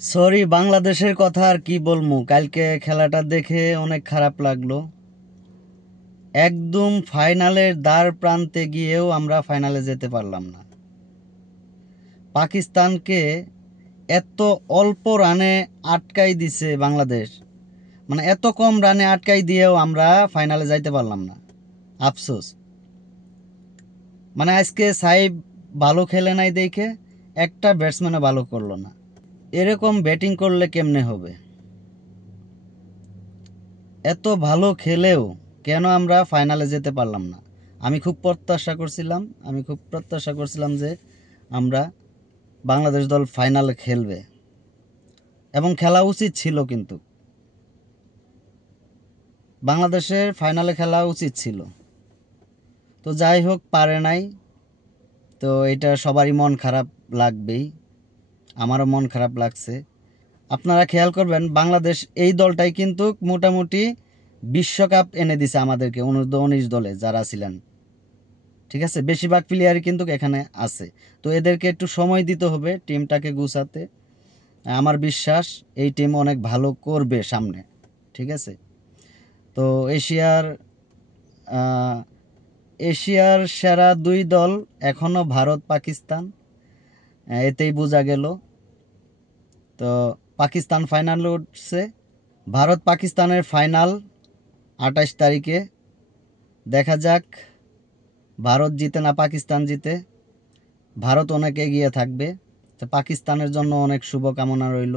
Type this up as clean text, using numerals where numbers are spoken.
Sorry, বাংলাদেশের কথা আর কি বলবো। কালকে খেলাটা দেখে অনেক খারাপ লাগলো। একদম ফাইনালের দ্বার প্রান্তে গিয়েও আমরা ফাইনালে যেতে পারলাম না। পাকিস্তানকে এত অল্প রানে আটকাই দিছে বাংলাদেশ, মানে এত কম রানে আটকাই দিয়েও আমরা ফাইনালে যাইতে পারলাম না। আফসোস। মানে আজকে সাইব ভালো খেলে নাই দেখে একটা ব্যাটসম্যানও ভালো করলো না। এরকম ব্যাটিং করলে কেমনে হবে? এত ভালো খেলেও কেন আমরা ফাইনালে যেতে পারলাম না? আমি খুব প্রত্যাশা করছিলাম যে আমরা বাংলাদেশ দল ফাইনালে খেলবে এবং খেলা উচিত ছিল, কিন্তু বাংলাদেশের ফাইনালে খেলা উচিত ছিল। তো যাই হোক, পারে নাই। তো এটা সবারই মন খারাপ লাগবেই, আমারও মন খারাপ লাগছে। আপনারা খেয়াল করবেন, বাংলাদেশ এই দলটাই কিন্তু মোটামুটি বিশ্বকাপ এনে দিছে আমাদেরকে, অনূর্ধ্ব 19 দলে যারা ছিলেন। ঠিক আছে, বেশিরভাগ প্লেয়ারই কিন্তু এখানে আছে। তো এদেরকে একটু সময় দিতে হবে টিমটাকে গুছাতে। আমার বিশ্বাস এই টিম অনেক ভালো করবে সামনে। ঠিক আছে। তো এশিয়ার আহ, এশিয়ার সেরা দুই দল এখনো ভারত পাকিস্তান, এতেই বোঝা গেল। তো পাকিস্তান ফাইনালে উঠছে। ভারত পাকিস্তানের ফাইনাল 28 তারিখে। দেখা যাক ভারত জিতে না পাকিস্তান জিতে। ভারত অনেক এগিয়ে থাকবে। তো পাকিস্তানের জন্য অনেক শুভকামনা রইল।